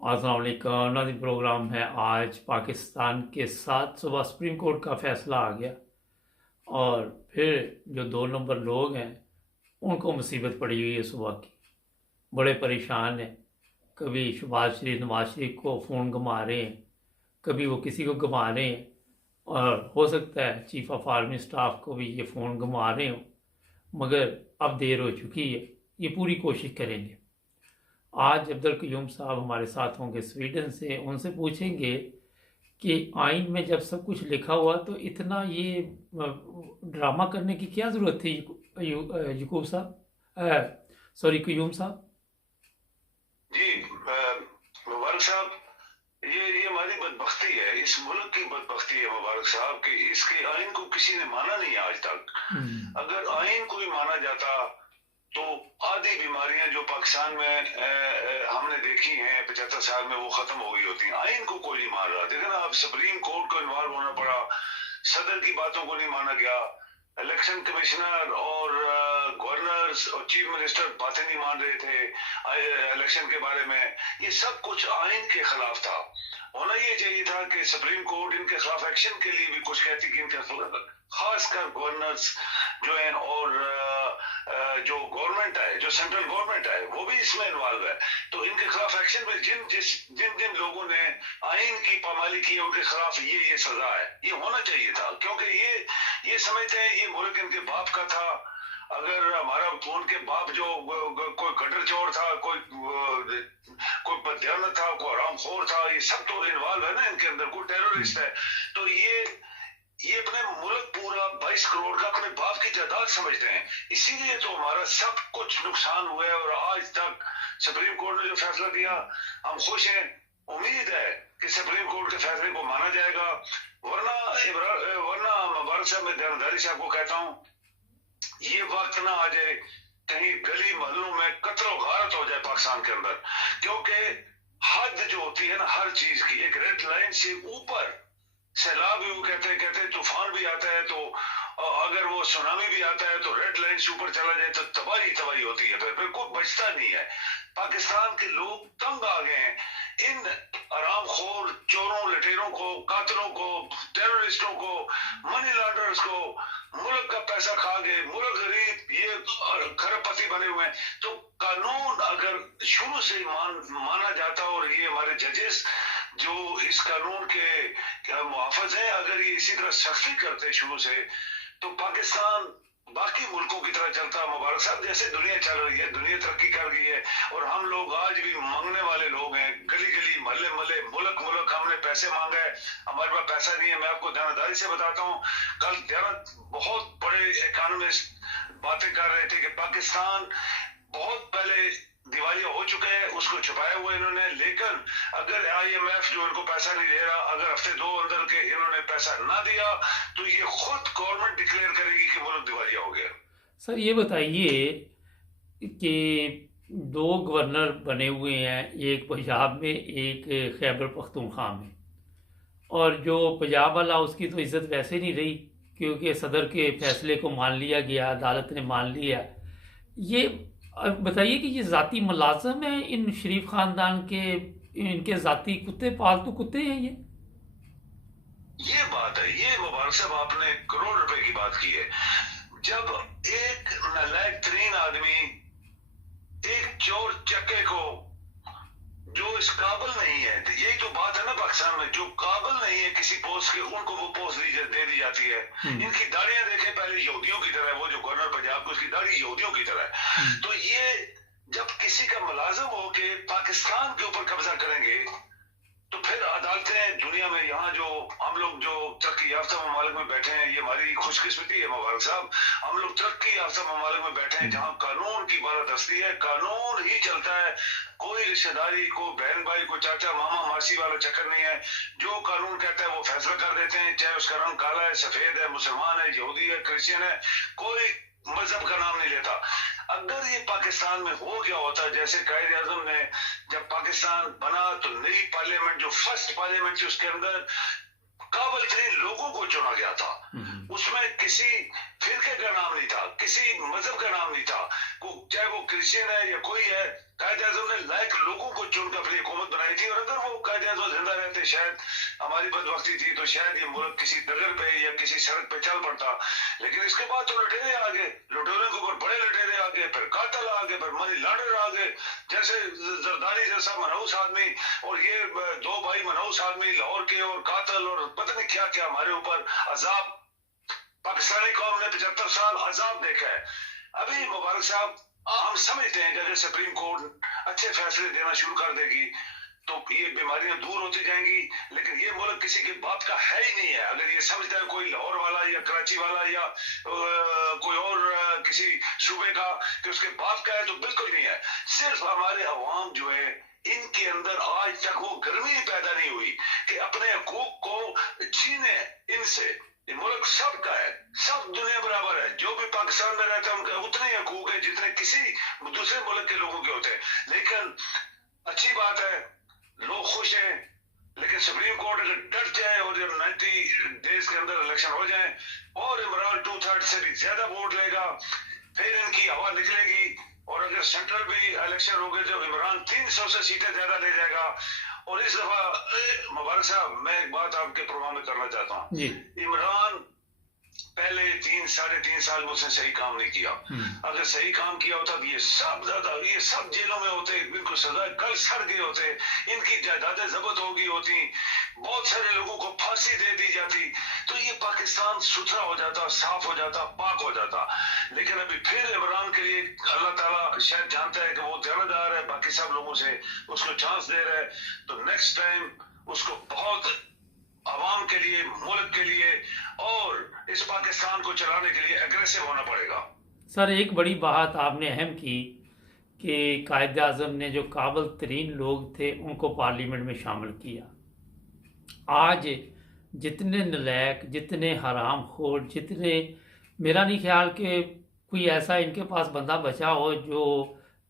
अस्सलाम वालेकुम नाज़रीन। प्रोग्राम है आज पाकिस्तान के साथ। सुबह सुप्रीम कोर्ट का फैसला आ गया और फिर जो 2 नंबर लोग हैं उनको मुसीबत पड़ी हुई है सुबह की। बड़े परेशान हैं। कभी शहबाज शरीफ नवाज शरीफ को फ़ोन घुमा रहे हैं, कभी वो किसी को घुमा रहे हैं, और हो सकता है चीफ ऑफ आर्मी स्टाफ को भी ये फ़ोन घुमा रहे हों। मगर अब देर हो चुकी है, ये पूरी कोशिश करेंगे। आज अब्दुल कयूम साहब हमारे साथ होंगे स्वीडन से, उनसे पूछेंगे कि आइन में जब सब कुछ लिखा हुआ तो इतना ये ड्रामा करने की क्या ज़रूरत थी। यकूब साहब, सॉरी कयूम साहब। जी मुबारक साहब, ये हमारी बदबख्ती है, इस मुल्क की बदबख्ती है मुबारक साहब कि इसके आइन को किसी ने माना नहीं है आज तक। अगर आइन को ही माना जाता तो आधी बीमारियां जो पाकिस्तान में हमने देखी हैं 75 साल में वो खत्म हो गई होती। आइन को कोई नहीं मान रहा। देखो ना, अब सुप्रीम कोर्ट को इन्वॉल्व होना पड़ा, सदर की बातों को नहीं माना गया, इलेक्शन कमिश्नर और गवर्नर्स और चीफ मिनिस्टर बातें नहीं मान रहे थे इलेक्शन के बारे में। ये सब कुछ आइन के खिलाफ था। होना ये चाहिए था कि सुप्रीम कोर्ट इनके खिलाफ एक्शन के लिए भी कुछ कहती कि इनके खिलाफ खासकर गवर्नर्स जो है और जो गवर्नमेंट है, जो सेंट्रल गवर्नमेंट है, वो भी इसमें इन्वॉल्व है। तो इनके खिलाफ एक्शन में जिन जिन लोगों ने आइन की पामाली की उनके खिलाफ ये सजा है। ये होना चाहिए था, क्योंकि ये समझते हैं ये मुल्क इनके बाप का था। अगर हमारा उनके बाप जो कोई गटर चोर था, कोई बदयानत था, कोई हरामखोर था, ये सब तो इन्वॉल्व है ना इनके अंदर, कोई टेररिस्ट है। तो ये अपने मुल्क पूरा 22 करोड़ का अपने बाप की जायदाद समझते हैं। इसीलिए तो हमारा सब कुछ नुकसान हुआ है। और आज तक सुप्रीम कोर्ट ने जो फैसला दिया, हम खुश हैं। उम्मीद है कि सुप्रीम कोर्ट के फैसले को माना जाएगा। वरना मुबारक साहब, मैं ध्यानदारी साहब को कहता हूँ, ये वक्त ना आ जाए कहीं गली मोहल्लों में कत्ल गारत हो जाए पाकिस्तान के अंदर। क्योंकि हद जो होती है ना हर चीज की, एक रेड लाइन से ऊपर सैलाब भी वो कहते हैं, तूफान भी आता है तो अगर वो सुनामी भी आता है तो रेड लाइन से ऊपर चला जाए तो तबाही होती है। फिर कोई बचता नहीं है। पाकिस्तान के लोग तंग आ गए हैं इन आरामखोर चोरों, लटेरों को, कातिलों को, टेररिस्टों को, मनी लॉन्डर्स को। मुल्क का पैसा खा गए, मुल्क गरीब, ये खरबपति बने हुए हैं। तो कानून अगर शुरू से माना जाता और ये हमारे जजेस जो इस कानून के मुहाफिज हैं, अगर ये इसी तरह सख्ती करते शुरू से, तो पाकिस्तान बाकी मुल्कों की तरह चलता। मुबारक साहब, जैसे दुनिया चल रही है, दुनिया तरक्की कर गई है और हम लोग आज भी मांगने वाले लोग हैं। गली गली, मोहल्ले मोहल्ले, मुल्क मुल्क हमने पैसे मांगा है, हमारे पास पैसा नहीं है। मैं आपको ध्यानदारी से बताता हूँ, कल बहुत बड़े इकोनॉमिस्ट बातें कर रहे थे कि पाकिस्तान बहुत पहले दिवालिया हो चुका है, उसको छुपाया हुआ इन्होंने। लेकिन अगर IMF जो इनको पैसा नहीं दे रहा, अगर हफ्ते 2 अंदर के इन्होंने पैसा ना दिया तो ये खुद गवर्नमेंट डिक्लेयर करेगी कि मुल्क दिवालिया हो गया। सर ये बताइए कि 2 गवर्नर बने हुए हैं, एक पंजाब में, एक खैबर पख्तूनख्वा में, और जो पंजाब वाला उसकी तो इज्जत वैसे नहीं रही क्योंकि सदर के फैसले को मान लिया गया, अदालत ने मान लिया। ये बताइए कि ये ज़ाती मुलाजम है इन शरीफ ख़ानदान के, इनके ज़ाती कुत्ते, पालतू कुत्ते हैं ये बात है। ये मुबारक साहब, आपने करोड़ रुपए की बात की है। जब एक नालायक तरीन आदमी, एक चोर चक्के को, जो इस काबिल नहीं है, तो यही तो बात है ना पाकिस्तान में, जो काबिल नहीं है किसी पोस्ट के, उनको वो पोस्ट दे दी जाती है। इनकी दाढ़ियां देखें पहले यहूदियों की तरह, वो जो गवर्नर पंजाब को, उसकी दाढ़ी यहूदियों की तरह। तो ये जब किसी का मुलाजिम हो के पाकिस्तान के ऊपर कब्जा करेंगे, तो फिर अदालतें दुनिया में, यहाँ जो हम लोग जो तरक्की याफ्ता ममालिक में बैठे हैं, ये हमारी खुशकिस्मती है मुबारक साहब, हम लोग तरक्की याफ्ता ममालिक में बैठे हैं जहाँ कानून की बालादस्ती है, कानून ही चलता है। कोई रिश्तेदारी को, बहन भाई को, चाचा मामा मासी वाला चक्कर नहीं है। जो कानून कहता है वो फैसला कर देते हैं, चाहे उसका रंग काला है, सफेद है, मुसलमान है, यहूदी है, क्रिश्चियन है, कोई मजहब का नाम नहीं लेता। अगर ये पाकिस्तान में हो गया होता जैसे कायदे आजम ने, जब पाकिस्तान बना तो नई पार्लियामेंट, जो फर्स्ट पार्लियामेंट थी, उसके अंदर काबिल तरीन लोगों को चुना गया था। उसमें किसी फिरके का नाम नहीं था, किसी मजहब का नाम नहीं था, चाहे वो क्रिश्चियन है या कोई है। कायदे आजम ने लायक लोगों को चुनकर अपनी हुकूमत बनाई थी, और अगर वो कायदे आजम जिंदा रहते, शायद हमारी बदबख्ती थी तो शायद ये मुल्क किसी डगर पे या किसी सड़क पे चल पड़ता। लेकिन इसके बाद तो लुटेरे आ गए, लुटेरों के ऊपर बड़े लुटेरे आ गए, फिर कातल आ गए, फिर मनी लॉन्डर आ गए, जैसे जरदारी जैसा मनहूस आदमी, और ये दो भाई मनहूस आदमी लाहौर के, और कातल, और पता नहीं क्या क्या हमारे ऊपर अजाब। पाकिस्तानी कौम ने 75 साल अजाब देखा है। अभी मुबारक साहब, हम समझते हैं कि अगर सुप्रीम कोर्ट अच्छे फैसले देना शुरू कर देगी तो ये बीमारियां दूर होती जाएंगी, लेकिन ये मुल्क किसी के बाप का है ही नहीं है। अगर ये समझता है कोई लाहौर वाला या कराची वाला या कोई और किसी सूबे का कि उसके बाप का है, तो बिल्कुल नहीं है। सिर्फ हमारे अवाम जो है, इनके अंदर आज तक वो गर्मी पैदा नहीं हुई कि अपने हकूक को छीने इनसे। ये मुल्क सबका है, सब दुनिया बराबर है, जो भी पाकिस्तान में रहता है उनका उतने हकूक है जितने किसी दूसरे मुल्क के लोगों के होते हैं। लेकिन अच्छी बात है, लोग खुश हैं, लेकिन सुप्रीम कोर्ट अगर डट जाए और जब 90 डेज के अंदर इलेक्शन हो जाए और इमरान 2/3 से भी ज्यादा वोट लेगा, फिर इनकी हवा निकलेगी। और अगर सेंट्रल भी इलेक्शन हो गए जब इमरान 300 से सीटें ज्यादा ले जाएगा। और इस दफा मुबारक साहब, मैं एक बात आपके प्रोग्राम में करना चाहता हूँ। इमरान पहले 3-3.5 साल में उसने सही काम नहीं किया। अगर सही काम किया होता तो ये सब जेलों में होते, बिल्कुल सजा कल सड़ गए होते, इनकी जायदादें जब्त हो गई होती, बहुत सारे लोगों को फांसी दे दी जाती, तो ये पाकिस्तान सुथरा हो जाता, साफ हो जाता, पाक हो जाता। लेकिन अभी फिर इमरान के लिए अल्लाह ताला शायद जानता है कि वो ज़िम्मेदार है, बाकी सब लोगों से उसको चांस दे रहा है, तो नेक्स्ट टाइम उसको बहुत आवाम के लिए, मुल्क के लिए और इस पाकिस्तान को चलाने के लिए एग्रेसिव होना पड़ेगा। सर, एक बड़ी बात आपने अहम की कि कायद आज़म ने जो काबिल तरीन लोग थे उनको पार्लियामेंट में शामिल किया। आज जितने नलायक, जितने हराम खोर, जितने, मेरा नहीं ख्याल कि कोई ऐसा इनके पास बंदा बचा हो जो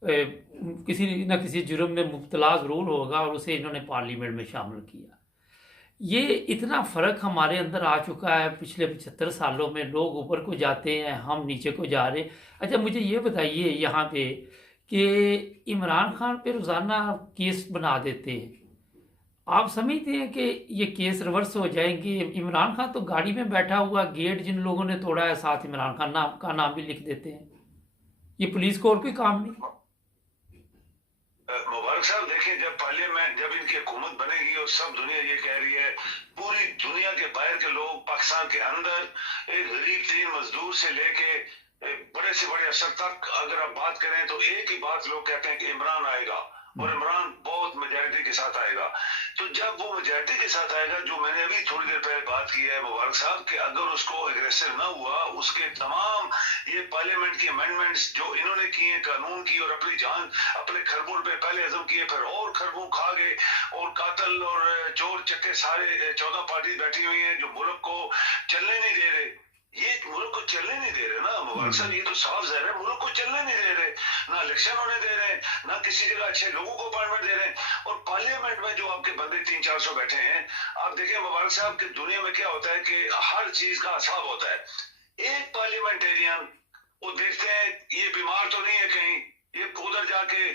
किसी न किसी जुर्म में मुब्तला ज़रूर होगा और उसे इन्होंने पार्लियामेंट में शामिल किया। ये इतना फ़र्क हमारे अंदर आ चुका है पिछले 75 सालों में। लोग ऊपर को जाते हैं, हम नीचे को जा रहे। अच्छा, मुझे ये बताइए यहाँ पे कि इमरान खान पे रोज़ाना केस बना देते हैं, आप समझते हैं कि ये केस रिवर्स हो जाएंगे? इमरान खान तो गाड़ी में बैठा हुआ, गेट जिन लोगों ने तोड़ा है साथ इमरान खान का नाम भी लिख देते हैं। ये पुलिस को और कोई काम नहीं। मुबारक साहब, देखिए, जब पार्लियामेंट, जब इनकी हुकूमत बनेगी और सब दुनिया ये कह रही है, पूरी दुनिया के बाहर के लोग पाकिस्तान के अंदर, एक गरीब तीन मजदूर से लेके बड़े से बड़े असर तक अगर आप बात करें तो एक ही बात लोग कहते हैं कि इमरान आएगा, और इमरान बहुत मेजॉरिटी के साथ आएगा। तो जब वो मेजॉरिटी के साथ आएगा, जो मैंने अभी थोड़ी देर पहले बात की है मुबारक साहब, कि अगर उसको एग्रेसिव ना हुआ, उसके तमाम ये पार्लियामेंट की अमेंडमेंट्स जो इन्होंने किए कानून की, और अपनी जान अपने खरबूर पे पहले हजम किए, फिर और खरबूर खा गए, और कातल और चोर चक्के सारे 14 पार्टी बैठी हुई हैं जो मुल्क को चलने नहीं दे रहे। ये मुल्क को चलने नहीं दे रहे ना मुबारक साहब, ये तो साफ ज़ाहिर है, मुल्क को चलने नहीं दे रहे, ना इलेक्शन होने दे रहे, ना किसी जगह अच्छे लोगों को अपॉइंटमेंट दे रहे हैं। और पार्लियामेंट में जो आपके बंदे 300-400 बैठे हैं, आप देखिए मुबारक साहब कि दुनिया में क्या होता है कि हर चीज का हिसाब होता है। एक पार्लियामेंटेरियन वो देखते हैं ये बीमार तो नहीं है कहीं, ये उधर जाके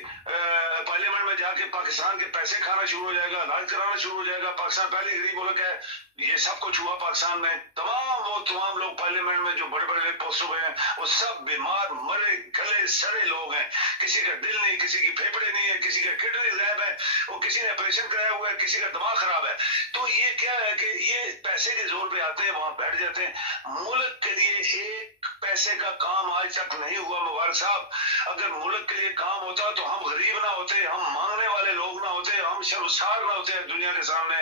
पार्लियामेंट में जाके पाकिस्तान के पैसे खाना शुरू हो जाएगा, इलाज कराना शुरू हो जाएगा। पाकिस्तान पहले गरीब मुल्क है, ये सब कुछ हुआ पाकिस्तान में। तमाम लोग पार्लियामेंट में जो बड़े बड़े पोस्टों पे हैं, वो सब बीमार, मरे गले सड़े लोग हैं। किसी का दिल नहीं, किसी की फेफड़े नहीं है, किसी का किडनी लैब है, और किसी ने ऑपरेशन कराया हुआ है, किसी का दिमाग खराब है। तो ये क्या है कि ये पैसे के जोर पे आते हैं, वहां बैठ जाते हैं। मुल्क के लिए एक पैसे का काम आज तक नहीं हुआ मुबारक साहब। अगर मुल्क के लिए काम होता तो हम गरीब ना होते, हम मांगने वाले लोग ना होते, हम शर्मसार ना होते दुनिया के सामने।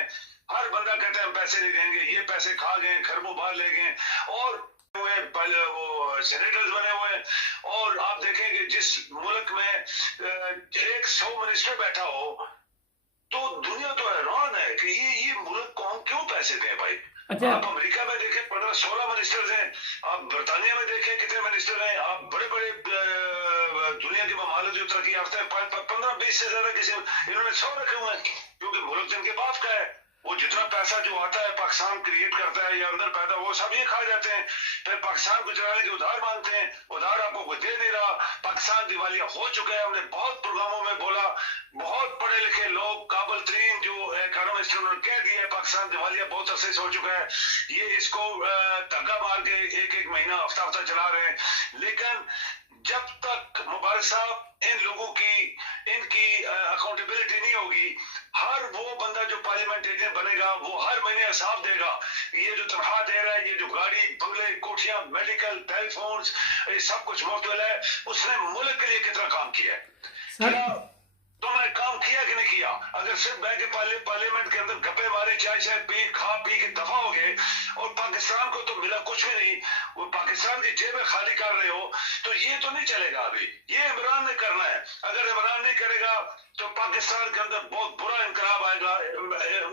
हर बंदा कहता है हम पैसे नहीं देंगे, ये पैसे खा गए, खरबों बाहर ले गए, और वो सेनेटर्स बने हुए हैं। और आप देखेंगे जिस मुल्क में 100 मिनिस्टर बैठा हो, तो दुनिया तो हैरान है कि ये मुल्क को हम क्यों पैसे दें भाई। अच्छा, आप अमेरिका में देखें 15-16 मिनिस्टर्स हैं, आप बरतानिया में देखें कितने मिनिस्टर हैं, आप बड़े बड़े दुनिया के ममालिक जो तरक्की याफ्ता है 15-20 से ज्यादा किसी इन्होंने 100 रखे हुए हैं, क्योंकि मुल्क जिनके बाप का है। वो जितना पैसा जो आता है पाकिस्तान क्रिएट करता है या अंदर पैदा, वो सब ये खा जाते हैं। फिर पाकिस्तान को चलाने के उधार मांगते हैं, उधार आपको कोई दे नहीं रहा। पाकिस्तान दिवालिया हो चुका है। हमने बहुत प्रोग्रामों में बोला, बहुत पढ़े लिखे लोग, काबल तरीन जो इकोनॉमिस्ट, उन्होंने कह दिया है पाकिस्तान दिवालिया बहुत अरसे से हो चुका है। ये इसको धक्का मार के एक एक महीना हफ्ता हफ्ता चला रहे हैं। लेकिन जब तक मुबारक साहब इन लोगों की इनकी अकाउंटेबिलिटी नहीं होगी, हर वो बंदा जो पार्लियामेंटेरियन बनेगा वो हर महीने हिसाब देगा, ये जो तनख्वाह दे रहा है, ये जो गाड़ी बंगले कोठियां मेडिकल टेलीफोन ये सब कुछ मुफ्त है, उसने मुल्क के लिए कितना काम किया है? क्या तुमने काम किया कि नहीं किया? अगर सिर्फ बैठ के पार्लियामेंट के अंदर गप्पे मारे, चाय चाय पी खा पी के दफा हो गए और पाकिस्तान को तो मिला कुछ भी नहीं, वो पाकिस्तान की जेबें खाली कर रहे हो, तो ये तो नहीं चलेगा। अभी ये इमरान ने करना है। अगर इमरान नहीं करेगा तो पाकिस्तान के अंदर बहुत बुरा इनकलाब आएगा।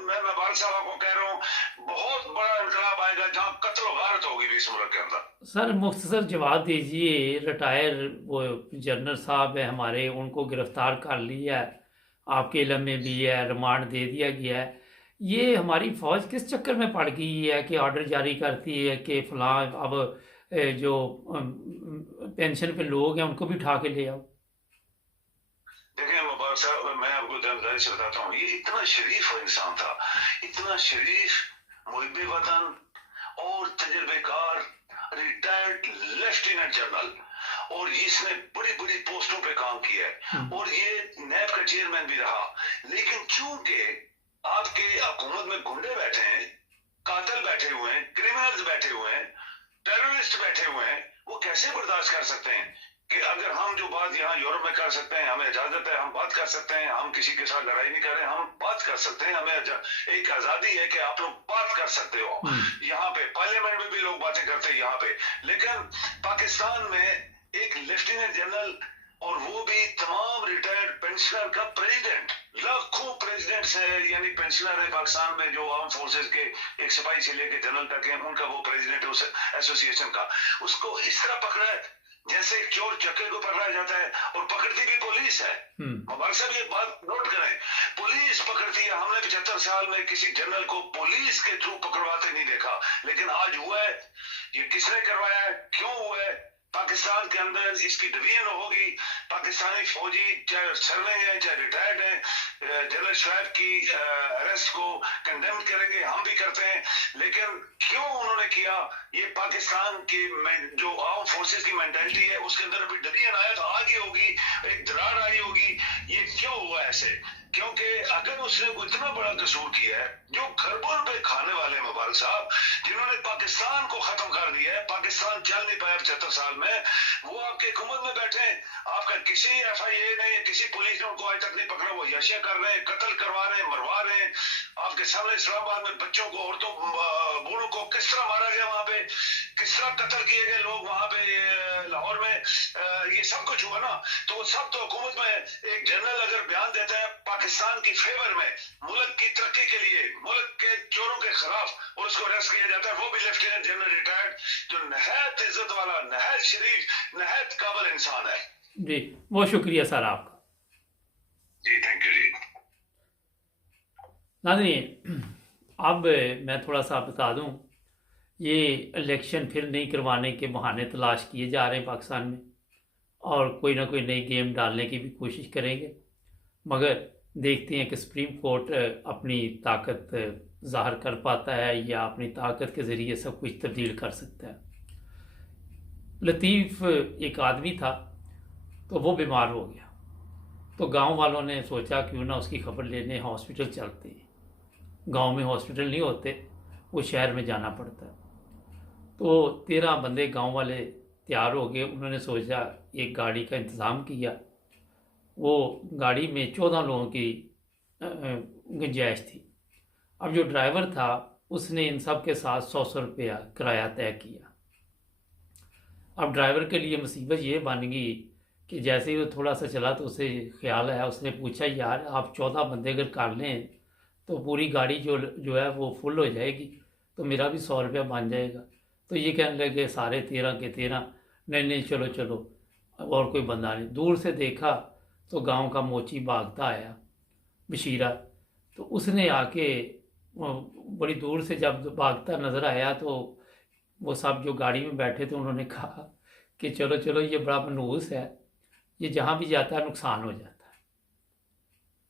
मैं मुबारक साहब को कह रहा हूँ, बहुत बड़ा इनकलाब आएगा जहाँ कत्ल गारत होगी भी इस मुल्क के अंदर। सर मुख्तसर जवाब दीजिए। रिटायर वो जनरल साहब है हमारे, उनको गिरफ्तार कर लिया है, आपके इलम में भी है, रिमांड दे दिया गया है। ये हमारी फ़ौज किस चक्कर में पड़ गई है कि ऑर्डर जारी करती है कि फ़लाँ अब जो पेंशन पे लोग हैं उनको भी उठा के ले आओ? देखिए मुबारक साहब, मैं आपको जानकारी से बताता हूँ, ये इतना शरीफ इंसान था, इतना शरीफ, मुहिब्बे वतन और तजर्बेकार, रिटायर्ड लेफ्टिनेंट जनरल, और इसने बड़ी बड़ी पोस्टों पे काम किया है और ये नैब का चेयरमैन भी रहा। लेकिन चूंकि आपके हुकूमत में गुंडे बैठे हैं, कातिल बैठे हुए हैं, क्रिमिनल्स बैठे हुए हैं, टेररिस्ट बैठे हुए हैं, वो कैसे बर्दाश्त कर सकते हैं कि अगर हम जो बात यहाँ यूरोप में कर सकते हैं, हमें इजाजत है, हम बात कर सकते हैं, हम किसी के साथ लड़ाई नहीं कर रहे, हम बात कर सकते हैं, हमें एक आजादी है कि आप लोग बात कर सकते हो। यहाँ पे पार्लियामेंट में भी लोग बातें करते हैं यहाँ पे। लेकिन पाकिस्तान में एक लेफ्टिनेंट जनरल, और वो भी तमाम रिटायर्ड पेंशनर का प्रेसिडेंट, लाखों प्रेसिडेंट्स है यानी पेंशनर है पाकिस्तान में जो आर्म फोर्सेस के एक सिपाही से लेके जनरल तक है, उनका वो प्रेसिडेंट है उस एसोसिएशन का। उसको इस तरह पकड़ा है जैसे एक चोर चक्के को पकड़ा जाता है, और पकड़ती भी पुलिस है। मुबारक साहब ये बात नोट करें, पुलिस पकड़ती है। हमने 75 साल में किसी जनरल को पुलिस के थ्रू पकड़वाते नहीं देखा, लेकिन आज हुआ है। ये किसने करवाया है, क्यों हुआ है? पाकिस्तान के अंदर इसकी डिवीजन होगी। पाकिस्तानी फौजी चाहे सर्विंग है चाहे रिटायर्ड है, जनरल शुएब की अरेस्ट को कंडेम करेंगे, हम भी करते हैं। लेकिन क्यों उन्होंने किया? ये पाकिस्तान की जो आर्म फोर्सेस की मेंटालिटी है उसके अंदर अभी डिवीजन आया तो आगे होगी, एक दरार आई होगी। ये क्यों हुआ ऐसे? क्योंकि अगर उसने इतना बड़ा कसूर किया है, जो खरबों रुपए खाने वाले मुबारक साहब, जिन्होंने पाकिस्तान को खत्म कर दिया है, पाकिस्तान चल नहीं पाया 75 साल में, वो आपके हुकूमत में बैठे हैं। आपका किसी FIA नहीं, किसी पुलिस ने उनको आज तक नहीं पकड़ा, वो यशिया कर रहे हैं, कत्ल करवा रहे हैं, मरवा रहे हैं। आपके सामने इस्लामाबाद में बच्चों को, औरतों, बूढ़ों को किस तरह मारा गया, वहां पे किस तरह कत्ल किए गए लोग, वहां पे लाहौर में ये सब कुछ हुआ ना। तो सब तो हुकूमत में एक जनरल अगर बयान देता है पाकिस्तान की फेवर में, मुल्क की तरक्की के लिए, मुल्क के चोरों के खिलाफ, और उसको अरेस्ट किया जाता है, वो भी लेफ्टिनेंट जनरल रिटायर्ड, जो नहायत इज्जत वाला, नहायत शरीफ, नहायत काबिल इंसान है। जी बहुत शुक्रिया सर आपका। जी थैंक यू जी। नाज़रीन, अब मैं थोड़ा सा बता दूं, ये इलेक्शन फिर नहीं करवाने के बहाने तलाश किए जा रहे हैं पाकिस्तान में, और कोई ना कोई नई गेम डालने की भी कोशिश करेंगे, मगर देखते हैं कि सुप्रीम कोर्ट अपनी ताकत ज़ाहिर कर पाता है या अपनी ताकत के ज़रिए सब कुछ तब्दील कर सकता है। लतीफ़ एक आदमी था, तो वो बीमार हो गया, तो गांव वालों ने सोचा क्यों ना उसकी खबर लेने हॉस्पिटल चलते हैं। गांव में हॉस्पिटल नहीं होते, वो शहर में जाना पड़ता है। तो 13 बंदे गांव वाले तैयार हो गए। उन्होंने सोचा एक गाड़ी का इंतज़ाम किया। वो गाड़ी में 14 लोगों की गुंजाइश थी। अब जो ड्राइवर था उसने इन सब के साथ 100 रुपया किराया तय किया। अब ड्राइवर के लिए मुसीबत ये बन गई कि जैसे ही वो थोड़ा सा चला तो उसे ख्याल आया, उसने पूछा यार आप 14 बंदे अगर कर लें तो पूरी गाड़ी जो है वो फुल हो जाएगी, तो मेरा भी 100 रुपया बन जाएगा। तो ये कहने लगे सारे 13 के 13 नहीं चलो चलो, और कोई बंदा नहीं। दूर से देखा तो गांव का मोची भागता आया बशीरा, तो उसने आके बड़ी दूर से जब भागता नज़र आया तो वो सब जो गाड़ी में बैठे थे उन्होंने कहा कि चलो चलो ये बड़ा मनहूस है, ये जहाँ भी जाता है नुकसान हो जाता है।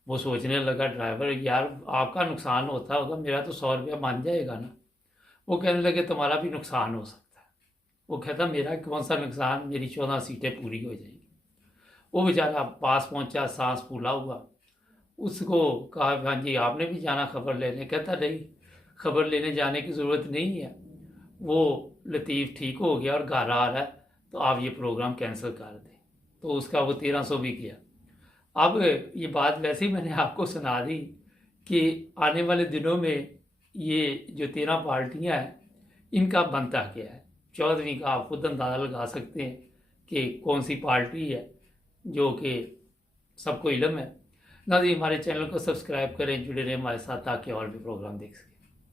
वो सोचने लगा ड्राइवर, यार आपका नुकसान होता होगा, मेरा तो 100 रुपया मान जाएगा ना। वो कहने लगे तुम्हारा भी नुकसान हो सकता है। वो कहता मेरा कौन सा नुकसान, मेरी 14 सीटें पूरी हो जाएगी। वो बेचारा पास पहुंचा, सांस फूला हुआ। उसको कहा हाँ जी आपने भी जाना खबर लेने। कहता नहीं, खबर लेने जाने की ज़रूरत नहीं है, वो लतीफ़ ठीक हो गया और घर आ रहा है, तो आप ये प्रोग्राम कैंसिल कर दें। तो उसका वो 1300 भी किया। अब ये बात वैसे ही मैंने आपको सुना दी कि आने वाले दिनों में ये जो 13 पार्टियां हैं इनका बनता क्या है। 14वीं का आप खुद अंदाज़ा लगा सकते हैं कि कौन सी पार्टी है, जो कि सबको इल्म है। नाज़रीन, हमारे चैनल को सब्सक्राइब करें, जुड़े रहें हमारे साथ ताकि और भी प्रोग्राम देख सकें।